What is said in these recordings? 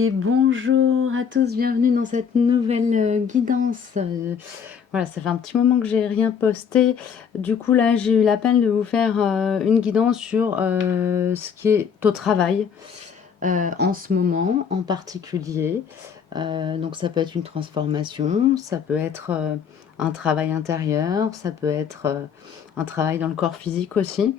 Et bonjour à tous, bienvenue dans cette nouvelle guidance. Voilà, ça fait un petit moment que j'ai rien posté. Du coup, là, j'ai eu la peine de vous faire une guidance sur ce qui est au travail en ce moment en particulier. Donc, ça peut être une transformation, ça peut être un travail intérieur, ça peut être un travail dans le corps physique aussi.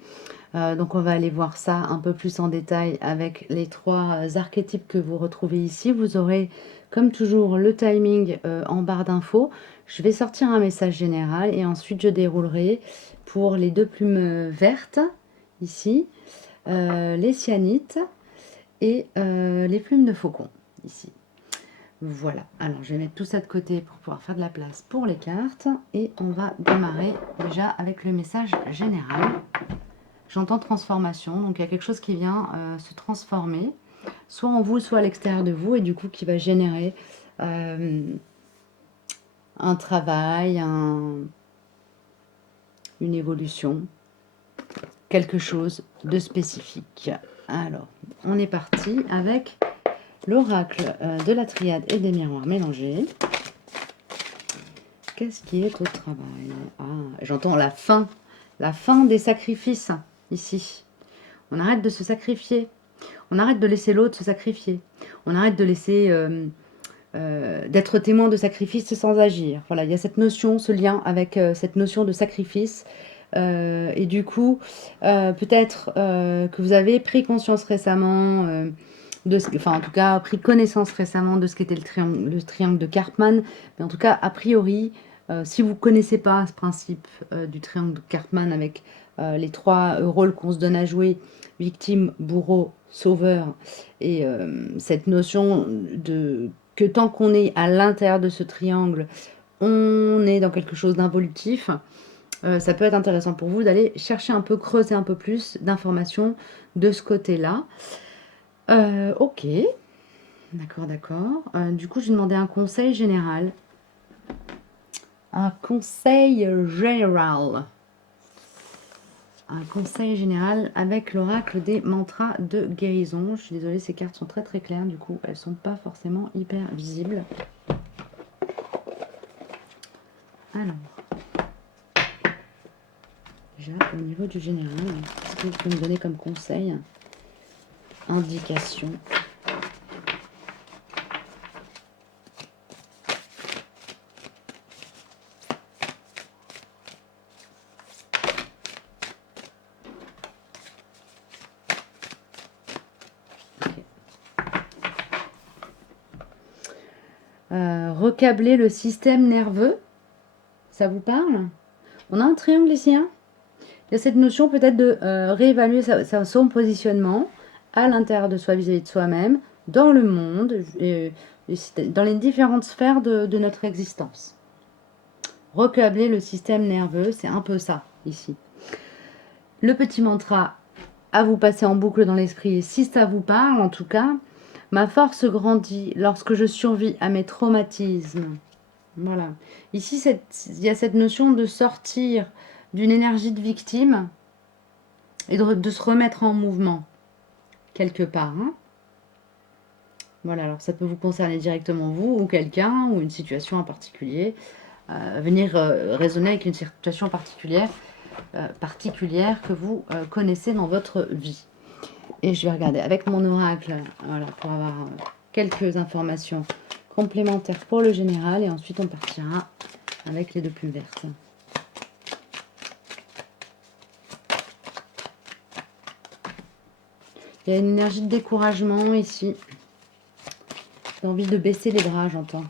Donc on va aller voir ça un peu plus en détail avec les trois archétypes que vous retrouvez ici. Vous aurez comme toujours le timing en barre d'infos. Je vais sortir un message général et ensuite je déroulerai pour les deux plumes vertes ici, les cyanites et les plumes de faucon ici. Voilà, alors je vais mettre tout ça de côté pour pouvoir faire de la place pour les cartes et on va démarrer déjà avec le message général. J'entends transformation, donc il y a quelque chose qui vient se transformer, soit en vous, soit à l'extérieur de vous, et du coup qui va générer un travail, une évolution, quelque chose de spécifique. Alors, on est parti avec l'oracle de la triade et des miroirs mélangés. Qu'est-ce qui est au travail? J'entends la fin des sacrifices ici. On arrête de se sacrifier. On arrête de laisser l'autre se sacrifier. On arrête de laisser d'être témoin de sacrifice sans agir. Voilà, il y a cette notion, ce lien avec cette notion de sacrifice. Et du coup, peut-être que vous avez pris conscience récemment, enfin en tout cas pris connaissance récemment de ce qu'était le triangle de Karpman. Mais en tout cas, a priori, si vous ne connaissez pas ce principe du triangle de Karpman avec les trois rôles qu'on se donne à jouer, victime, bourreau, sauveur, et cette notion de que tant qu'on est à l'intérieur de ce triangle, on est dans quelque chose d'involutif, ça peut être intéressant pour vous d'aller chercher un peu, creuser un peu plus d'informations de ce côté-là. Ok, d'accord, d'accord. Du coup, je vais demander un conseil général. Un conseil général. Un conseil général avec l'oracle des mantras de guérison. Je suis désolée, ces cartes sont très très claires, du coup, elles sont pas forcément hyper visibles. Alors, déjà, au niveau du général, qu'est-ce que vous pouvez me donner comme conseil, indication? Recabler le système nerveux, ça vous parle? On a un triangle ici, hein? Il y a cette notion peut-être de réévaluer son positionnement à l'intérieur de soi vis-à-vis de soi-même, dans le monde, dans les différentes sphères de notre existence. Recabler le système nerveux, c'est un peu ça, ici. Le petit mantra à vous passer en boucle dans l'esprit, si ça vous parle en tout cas, ma force grandit lorsque je survis à mes traumatismes. Voilà. Ici, il y a cette notion de sortir d'une énergie de victime et de se remettre en mouvement, quelque part. Hein. Voilà, alors ça peut vous concerner directement vous ou quelqu'un ou une situation en particulier. Venir raisonner avec une situation particulière que vous connaissez dans votre vie. Et je vais regarder avec mon oracle, voilà, pour avoir quelques informations complémentaires pour le général. Et ensuite, on partira avec les deux plumes vertes. Il y a une énergie de découragement ici. D'envie de baisser les bras, j'entends.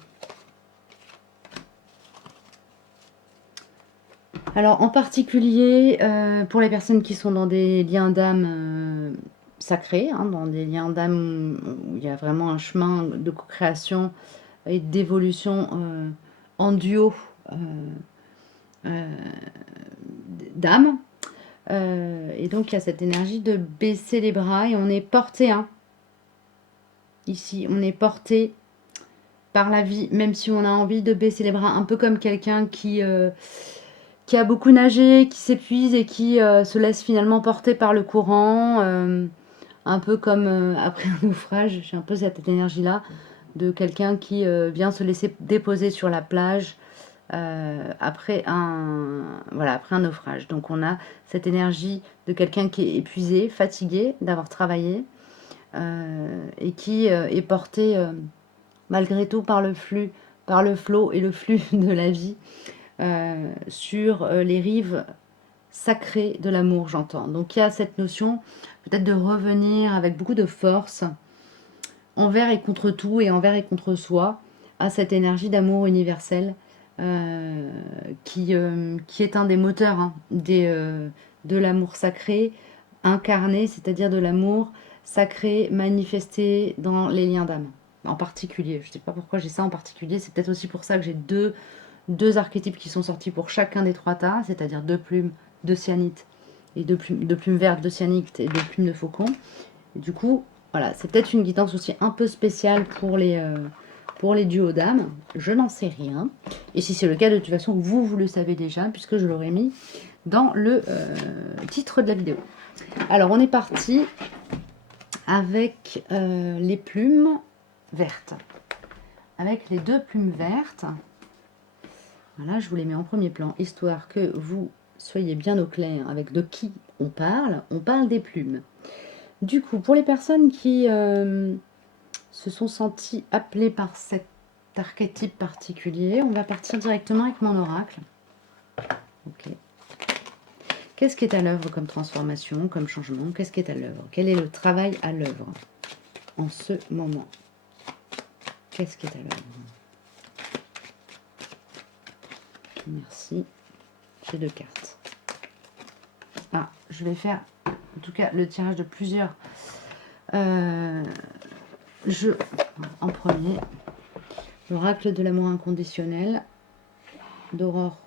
Alors, en particulier, pour les personnes qui sont dans des liens d'âme sacrés, hein, dans des liens d'âme où il y a vraiment un chemin de co-création et d'évolution en duo d'âme. Et donc, il y a cette énergie de baisser les bras et on est porté, hein. Ici, on est porté par la vie, même si on a envie de baisser les bras, un peu comme quelqu'un qui a beaucoup nagé, qui s'épuise et qui se laisse finalement porter par le courant. un peu comme après un naufrage, j'ai un peu cette énergie-là de quelqu'un qui vient se laisser déposer sur la plage après voilà, après un naufrage. Donc on a cette énergie de quelqu'un qui est épuisé, fatigué d'avoir travaillé et qui est porté malgré tout par le flux, par le flot et le flux de la vie sur les rives sacrées de l'amour, j'entends. Donc il y a cette notion peut-être de revenir avec beaucoup de force envers et contre tout et envers et contre soi à cette énergie d'amour universel qui est un des moteurs hein, de l'amour sacré incarné, c'est-à-dire de l'amour sacré manifesté dans les liens d'âme. En particulier, je ne sais pas pourquoi j'ai ça en particulier, c'est peut-être aussi pour ça que j'ai deux archétypes qui sont sortis pour chacun des trois tas, c'est-à-dire deux plumes de cyanite et deux plumes vertes de cyanite et deux plumes de faucon. Et du coup, voilà, c'est peut-être une guidance aussi un peu spéciale pour les duos d'âme. Je n'en sais rien. Et si c'est le cas, de toute façon, vous le savez déjà, puisque je l'aurais mis dans le titre de la vidéo. Alors, on est parti avec les plumes vertes. Avec les deux plumes vertes. Voilà, je vous les mets en premier plan, histoire que vous soyez bien au clair avec de qui on parle. On parle des plumes. Du coup, pour les personnes qui se sont senties appelées par cet archétype particulier, on va partir directement avec mon oracle. Ok. Qu'est-ce qui est à l'œuvre comme transformation, comme changement? Qu'est-ce qui est à l'œuvre? Quel est le travail à l'œuvre en ce moment? Qu'est-ce qui est à l'œuvre? Merci. J'ai deux cartes. Ah, je vais faire en tout cas le tirage de plusieurs jeux en premier. L'oracle de l'amour inconditionnel d'Aurore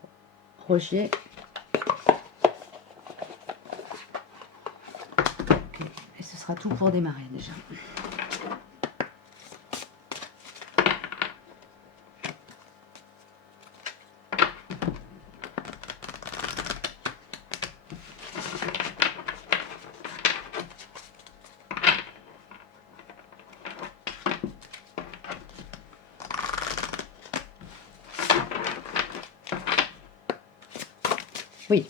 Rogier. Et ce sera tout pour démarrer déjà. Oui,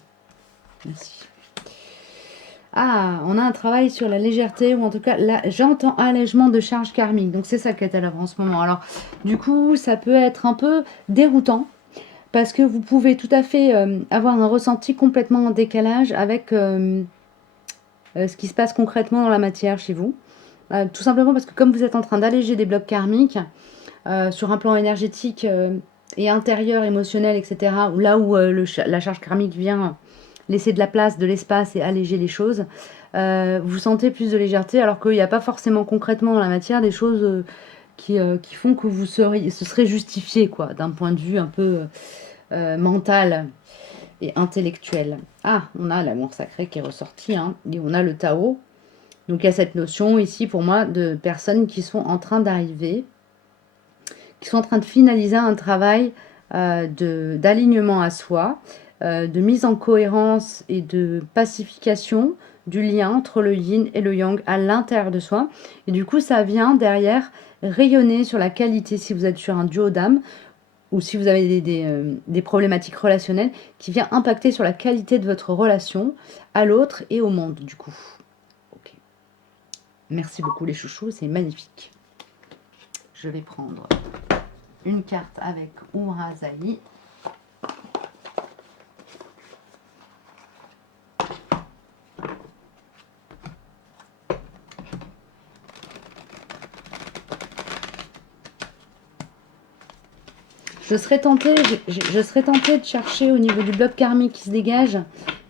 merci. Ah, on a un travail sur la légèreté, ou en tout cas, j'entends allègement de charge karmique. Donc, c'est ça qui est à l'œuvre en ce moment. Alors, du coup, ça peut être un peu déroutant, parce que vous pouvez tout à fait avoir un ressenti complètement en décalage avec ce qui se passe concrètement dans la matière chez vous. Tout simplement parce que comme vous êtes en train d'alléger des blocs karmiques, sur un plan énergétique et intérieur, émotionnel, etc., là où la charge karmique vient laisser de la place, de l'espace et alléger les choses, vous sentez plus de légèreté, alors qu'il n'y a pas forcément concrètement dans la matière des choses qui font que ce serait justifié, quoi, d'un point de vue un peu mental et intellectuel. Ah, on a l'amour sacré qui est ressorti, hein, et on a le Tao. Donc il y a cette notion ici pour moi de personnes qui sont en train d'arriver, qui sont en train de finaliser un travail d'alignement à soi, de mise en cohérence et de pacification du lien entre le yin et le yang à l'intérieur de soi. Et du coup, ça vient derrière rayonner sur la qualité, si vous êtes sur un duo d'âme, ou si vous avez des problématiques relationnelles, qui vient impacter sur la qualité de votre relation à l'autre et au monde, du coup. Ok. Merci beaucoup les chouchous, c'est magnifique. Je vais prendre une carte avec Umrazaï. Je serais tentée de chercher au niveau du bloc karmique qui se dégage,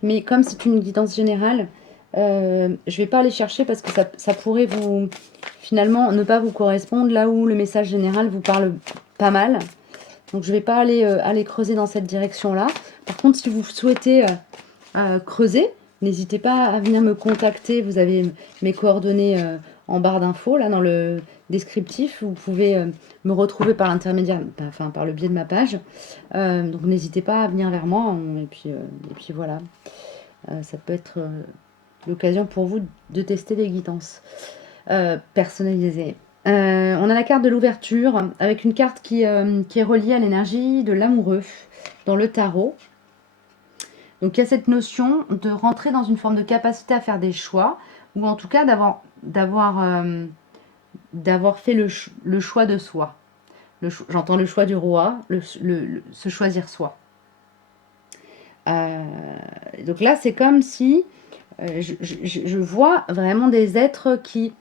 mais comme c'est une guidance générale, je ne vais pas aller chercher parce que ça pourrait vous, finalement, ne pas vous correspondre là où le message général vous parle pas mal. Donc je ne vais pas aller creuser dans cette direction-là. Par contre, si vous souhaitez creuser, n'hésitez pas à venir me contacter. Vous avez mes coordonnées en barre d'infos, là dans le descriptif. Vous pouvez me retrouver par l'intermédiaire, enfin par le biais de ma page. Donc n'hésitez pas à venir vers moi. Et puis voilà, ça peut être l'occasion pour vous de tester les guidances personnalisées. On a la carte de l'ouverture avec une carte qui est reliée à l'énergie de l'amoureux dans le tarot. Donc il y a cette notion de rentrer dans une forme de capacité à faire des choix, ou en tout cas d'avoir fait le choix de soi. J'entends le choix du roi, se choisir soi. Donc là, c'est comme si je vois vraiment des êtres qui...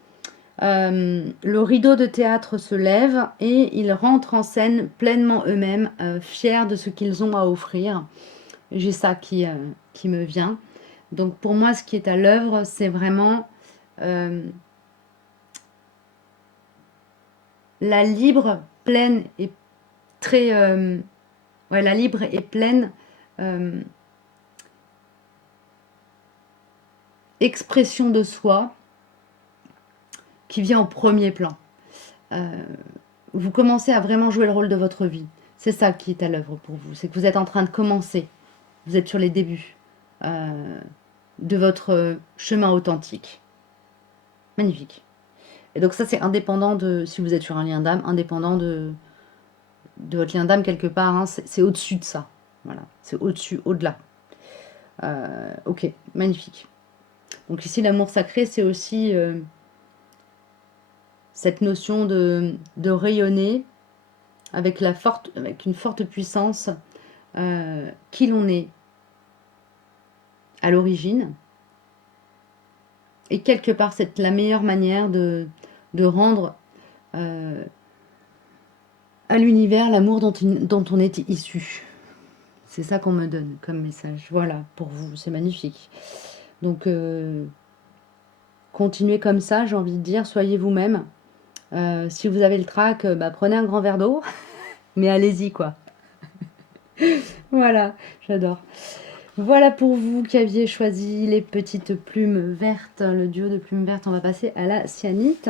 le rideau de théâtre se lève et ils rentrent en scène pleinement eux-mêmes, fiers de ce qu'ils ont à offrir. J'ai ça qui me vient. Donc pour moi, ce qui est à l'œuvre, c'est vraiment la libre, pleine et très... ouais, la libre et pleine expression de soi qui vient au premier plan. Vous commencez à vraiment jouer le rôle de votre vie. C'est ça qui est à l'œuvre pour vous. C'est que vous êtes en train de commencer. Vous êtes sur les débuts de votre chemin authentique. Magnifique. Et donc ça, c'est indépendant de... Si vous êtes sur un lien d'âme, indépendant de votre lien d'âme quelque part. Hein, c'est au-dessus de ça. Voilà. C'est au-dessus, au-delà. Ok, magnifique. Donc ici, l'amour sacré, c'est aussi cette notion de rayonner avec une forte puissance qui l'on est à l'origine. Et quelque part, c'est la meilleure manière de rendre à l'univers l'amour dont on est issu. C'est ça qu'on me donne comme message. Voilà, pour vous, c'est magnifique. Donc, continuez comme ça, j'ai envie de dire, soyez vous-même. Si vous avez le trac, prenez un grand verre d'eau, mais allez-y, quoi. Voilà, j'adore. Voilà pour vous qui aviez choisi les petites plumes vertes, le duo de plumes vertes. On va passer à la cyanite.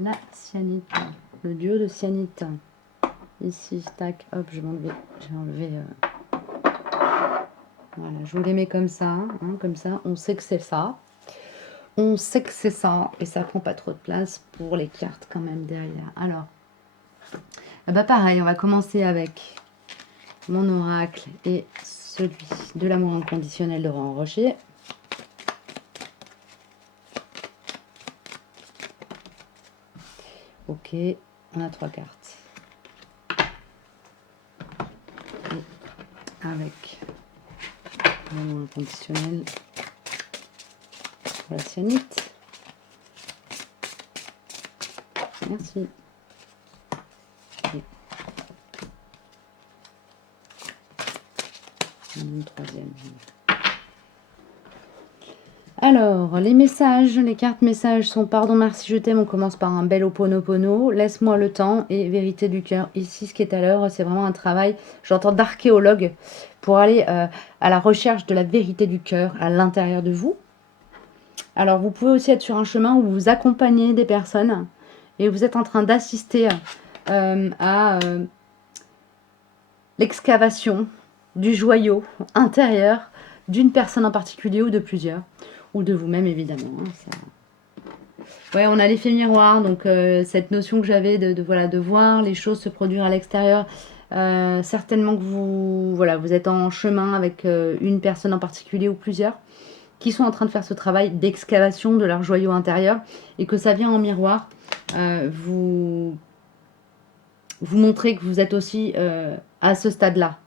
La cyanite, le duo de cyanite. Ici, tac, hop, j'ai enlevé. Voilà, je vous les mets comme ça, hein, comme ça, on sait que c'est ça. On sait que c'est ça, et ça prend pas trop de place pour les cartes quand même derrière. Alors, pareil, on va commencer avec mon oracle et celui de l'amour inconditionnel de Rohan Rocher. Ok, on a 3 cartes. Et avec l'amour inconditionnel pour la cyanite. Merci. Et une troisième. Alors, les messages, les cartes messages sont pardon, merci, je t'aime. On commence par un bel oponopono. Laisse-moi le temps et vérité du cœur. Ici, ce qui est à l'œuvre, c'est vraiment un travail, j'entends d'archéologue, pour aller à la recherche de la vérité du cœur à l'intérieur de vous. Alors, vous pouvez aussi être sur un chemin où vous accompagnez des personnes et vous êtes en train d'assister à l'excavation du joyau intérieur d'une personne en particulier ou de plusieurs. Ou de vous-même, évidemment. Hein, ça... Ouais, on a l'effet miroir, donc cette notion que j'avais de voir les choses se produire à l'extérieur. Certainement que vous êtes en chemin avec une personne en particulier ou plusieurs qui sont en train de faire ce travail d'excavation de leur joyau intérieur et que ça vient en miroir vous montrer que vous êtes aussi à ce stade-là.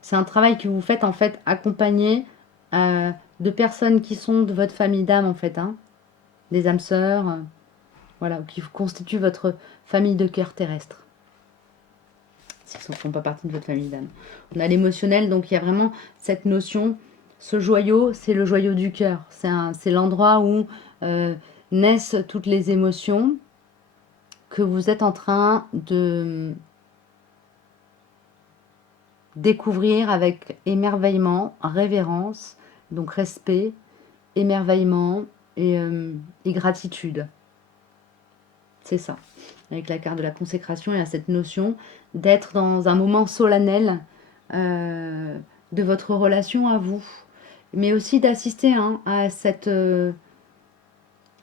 C'est un travail que vous faites en fait accompagné de personnes qui sont de votre famille d'âme en fait, hein, des âmes sœurs, voilà, qui constituent votre famille de cœur terrestre. S'ils ne font pas partie de votre famille d'âme. On a l'émotionnel, donc il y a vraiment cette notion, ce joyau, c'est le joyau du cœur. C'est l'endroit où naissent toutes les émotions que vous êtes en train de découvrir avec émerveillement, révérence, donc respect, émerveillement et gratitude. C'est ça. Avec la carte de la consécration, il y a cette notion d'être dans un moment solennel de votre relation à vous. Mais aussi d'assister hein, à cette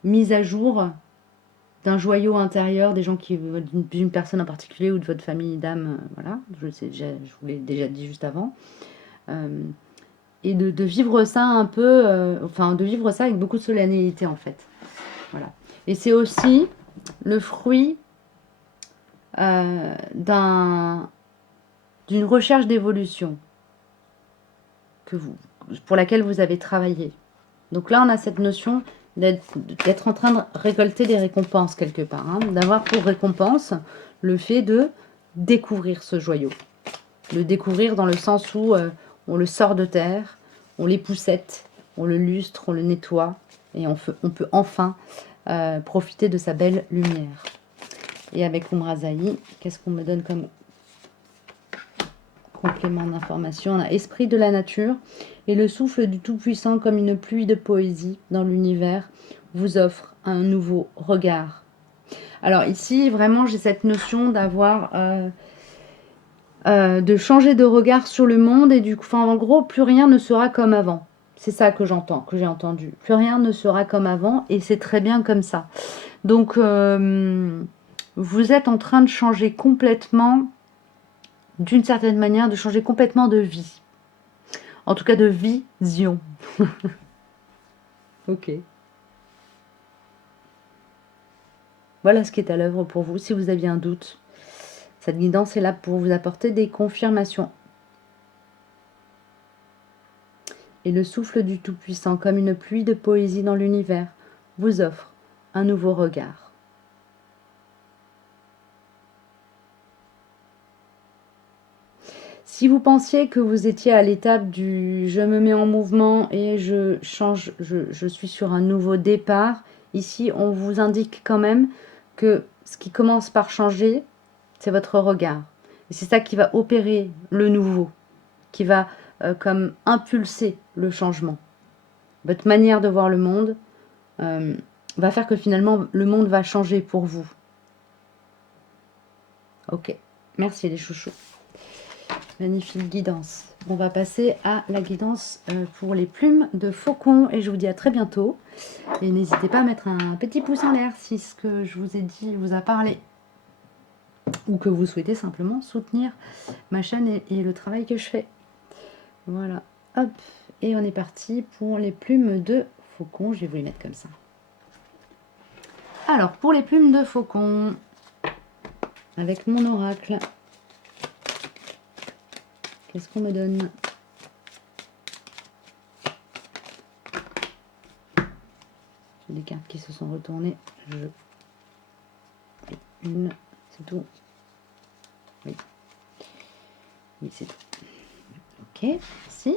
mise à jour d'un joyau intérieur, des gens qui d'une personne en particulier ou de votre famille d'âme, voilà, je vous l'ai déjà dit juste avant. Et de vivre ça un peu, enfin de vivre ça avec beaucoup de solennité en fait. Voilà. Et c'est aussi le fruit d'une recherche d'évolution pour laquelle vous avez travaillé. Donc là, on a cette notion d'être en train de récolter des récompenses quelque part, hein, d'avoir pour récompense le fait de découvrir ce joyau. Le découvrir dans le sens où on le sort de terre, on l'époussette, on le lustre, on le nettoie, et on peut enfin profiter de sa belle lumière. Et avec Umbrasaï, qu'est-ce qu'on me donne comme complément d'information? On a esprit de la nature et le souffle du Tout-Puissant comme une pluie de poésie dans l'univers vous offre un nouveau regard. Alors ici, vraiment, j'ai cette notion d'avoir... de changer de regard sur le monde et du coup, enfin, en gros, plus rien ne sera comme avant. C'est ça que j'entends, que j'ai entendu. Plus rien ne sera comme avant et c'est très bien comme ça. Donc, vous êtes en train de changer complètement, d'une certaine manière, de changer complètement de vie. En tout cas, de vision. Ok. Voilà ce qui est à l'œuvre pour vous, si vous aviez un doute. Cette guidance est là pour vous apporter des confirmations. Et le souffle du Tout-Puissant, comme une pluie de poésie dans l'univers, vous offre un nouveau regard. Si vous pensiez que vous étiez à l'étape du « je me mets en mouvement et je change, je suis sur un nouveau départ », ici on vous indique quand même que ce qui commence par changer, c'est votre regard. Et c'est ça qui va opérer le nouveau, qui va comme impulser le changement. Votre manière de voir le monde va faire que finalement le monde va changer pour vous. Ok, merci les chouchous. Magnifique guidance. On va passer à la guidance pour les plumes de faucon et je vous dis à très bientôt. Et n'hésitez pas à mettre un petit pouce en l'air si ce que je vous ai dit vous a parlé ou que vous souhaitez simplement soutenir ma chaîne et le travail que je fais. Voilà, hop, et on est parti pour les plumes de faucon. Je vais vous les mettre comme ça. Alors, pour les plumes de faucon, avec mon oracle, qu'est-ce qu'on me donne? J'ai des cartes qui se sont retournées. Une, c'est tout. Oui. Oui, c'est tout. Ok, merci.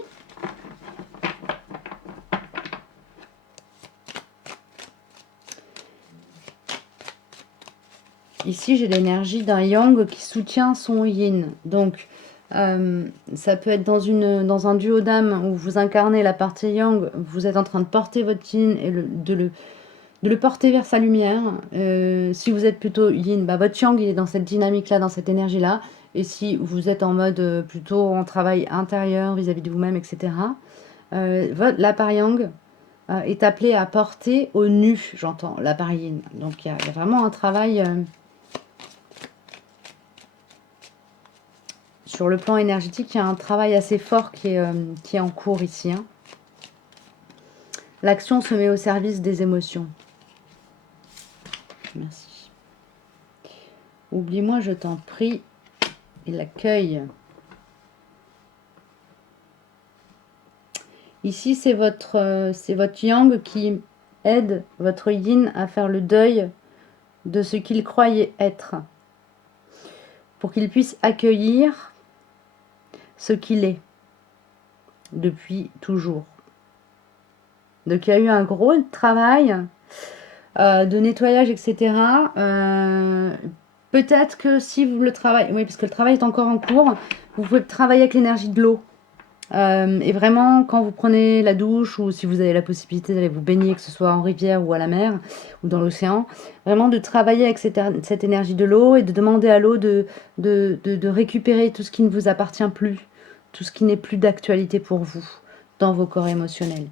Ici, j'ai l'énergie d'un yang qui soutient son yin. Donc, ça peut être dans un duo d'âme où vous incarnez la partie yang, vous êtes en train de porter votre yin et de le porter vers sa lumière. Si vous êtes plutôt yin, bah, votre yang il est dans cette dynamique-là, dans cette énergie-là. Et si vous êtes en mode plutôt en travail intérieur vis-à-vis de vous-même, etc., la part yang est appelée à porter au nu, j'entends, la part yin. Donc il y a vraiment un travail... sur le plan énergétique, il y a un travail assez fort qui est en cours ici. Hein. L'action se met au service des émotions. Merci. Oublie-moi, je t'en prie. Et l'accueil. Ici, c'est votre yang qui aide votre yin à faire le deuil de ce qu'il croyait être. Pour qu'il puisse accueillir ce qu'il est depuis toujours. Donc il y a eu un gros travail de nettoyage, etc. Peut-être que si vous le travaillez, oui, parce que le travail est encore en cours, vous pouvez travailler avec l'énergie de l'eau. Et vraiment, quand vous prenez la douche ou si vous avez la possibilité d'aller vous baigner, que ce soit en rivière ou à la mer ou dans l'océan, vraiment de travailler avec cette énergie de l'eau et de demander à l'eau de récupérer tout ce qui ne vous appartient plus, tout ce qui n'est plus d'actualité pour vous dans vos corps émotionnels.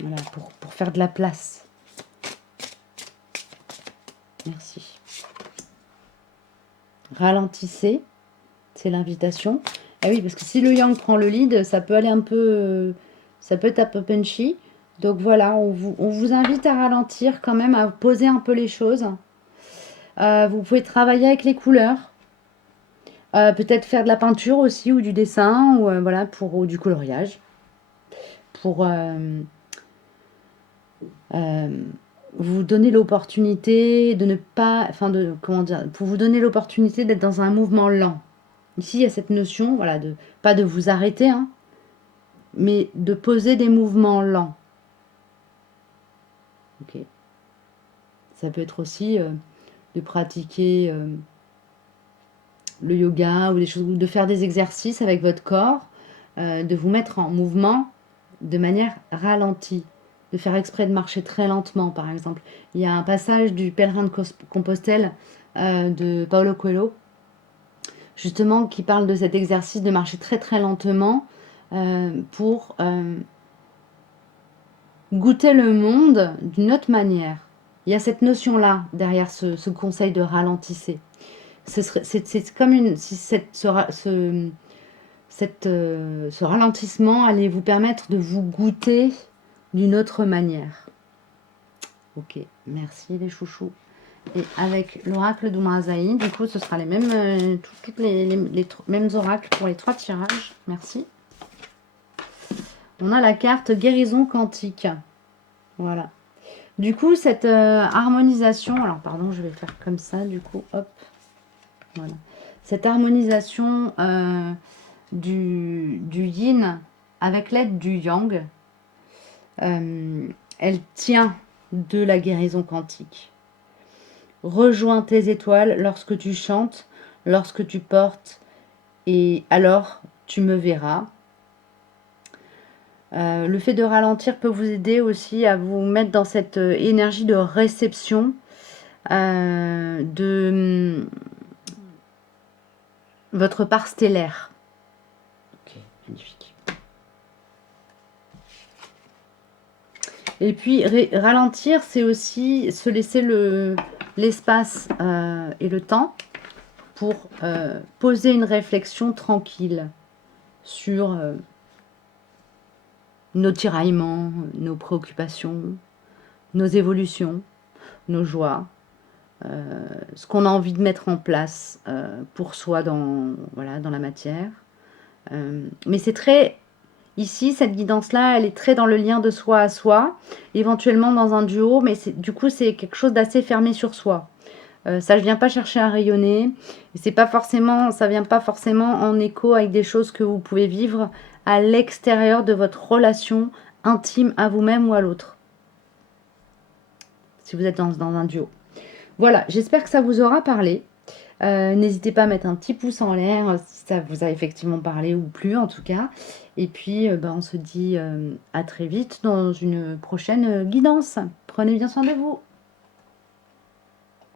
Voilà, pour faire de la place. Merci. Ralentissez, c'est l'invitation. Ah oui, parce que si le yang prend le lead, ça peut aller un peu, ça peut être un peu punchy. Donc voilà, on vous invite à ralentir quand même, à poser un peu les choses. Vous pouvez travailler avec les couleurs. Peut-être faire de la peinture aussi ou du dessin ou voilà ou du coloriage pour vous donner l'opportunité de ne pas, enfin de comment dire, pour vous donner l'opportunité d'être dans un mouvement lent. Ici, il y a cette notion, voilà, de pas de vous arrêter, hein, mais de poser des mouvements lents. Ok. Ça peut être aussi de pratiquer le yoga ou des choses, ou de faire des exercices avec votre corps, de vous mettre en mouvement de manière ralentie, de faire exprès de marcher très lentement, par exemple. Il y a un passage du Pèlerin de Compostelle de Paulo Coelho, justement, qui parle de cet exercice de marcher très très lentement pour goûter le monde d'une autre manière. Il y a cette notion-là derrière ce conseil de ralentisser. C'est comme si ce ralentissement allait vous permettre de vous goûter d'une autre manière. Ok, merci les chouchous. Et avec l'oracle d'Umrazaï, du coup, ce sera les mêmes, toutes les mêmes oracles pour les 3 tirages. Merci. On a la carte guérison quantique. Voilà. Du coup, cette harmonisation, alors pardon, je vais faire comme ça, du coup, hop. Voilà. Cette harmonisation du yin avec l'aide du yang, elle tient de la guérison quantique. Rejoins tes étoiles lorsque tu chantes, lorsque tu portes, et alors tu me verras. Le fait de ralentir peut vous aider aussi à vous mettre dans cette énergie de réception, de votre part stellaire. Ok, magnifique. Et puis ralentir, c'est aussi se laisser l'espace et le temps pour poser une réflexion tranquille sur nos tiraillements, nos préoccupations, nos évolutions, nos joies, ce qu'on a envie de mettre en place pour soi dans la matière. Mais c'est très... Ici, cette guidance-là, elle est très dans le lien de soi à soi, éventuellement dans un duo, mais du coup, c'est quelque chose d'assez fermé sur soi. Ça ne vient pas chercher à rayonner, et ça vient pas forcément en écho avec des choses que vous pouvez vivre à l'extérieur de votre relation intime à vous-même ou à l'autre, si vous êtes dans un duo. Voilà, j'espère que ça vous aura parlé. N'hésitez pas à mettre un petit pouce en l'air si ça vous a effectivement parlé ou plus en tout cas. Et puis on se dit à très vite dans une prochaine guidance. Prenez bien soin de vous.